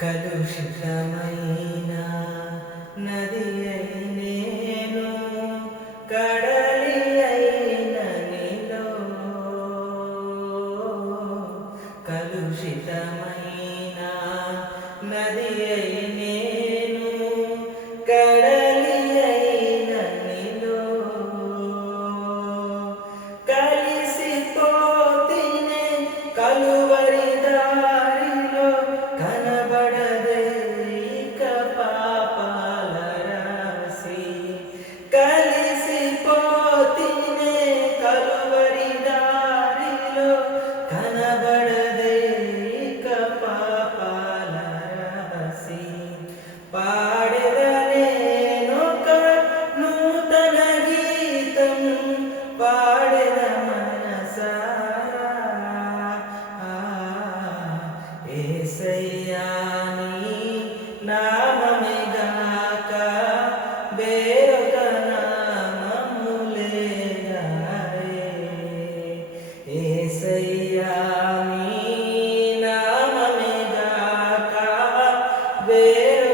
కలుషితమైన నది అయి నేను, కడలి అయిన నీలో. కలుషితమైన నది అయి నేను, కడలి అయిన నీలో. కలిసిపోతినే కలువరి దారిలో, కనబడదే ఇక పాపాల రాశి. కలిసిపోతినే కలువరి దారిలో, కనబడదే ఇక పాపాల రాశి. పాడెదనేనొక నూతన గీతం, పాడెద మనసారా. యేసయ్యా నీ నామమే గాక వేరొక నామము లేదాయే. యేసయ్యా నీ నామమే గాక వేరొక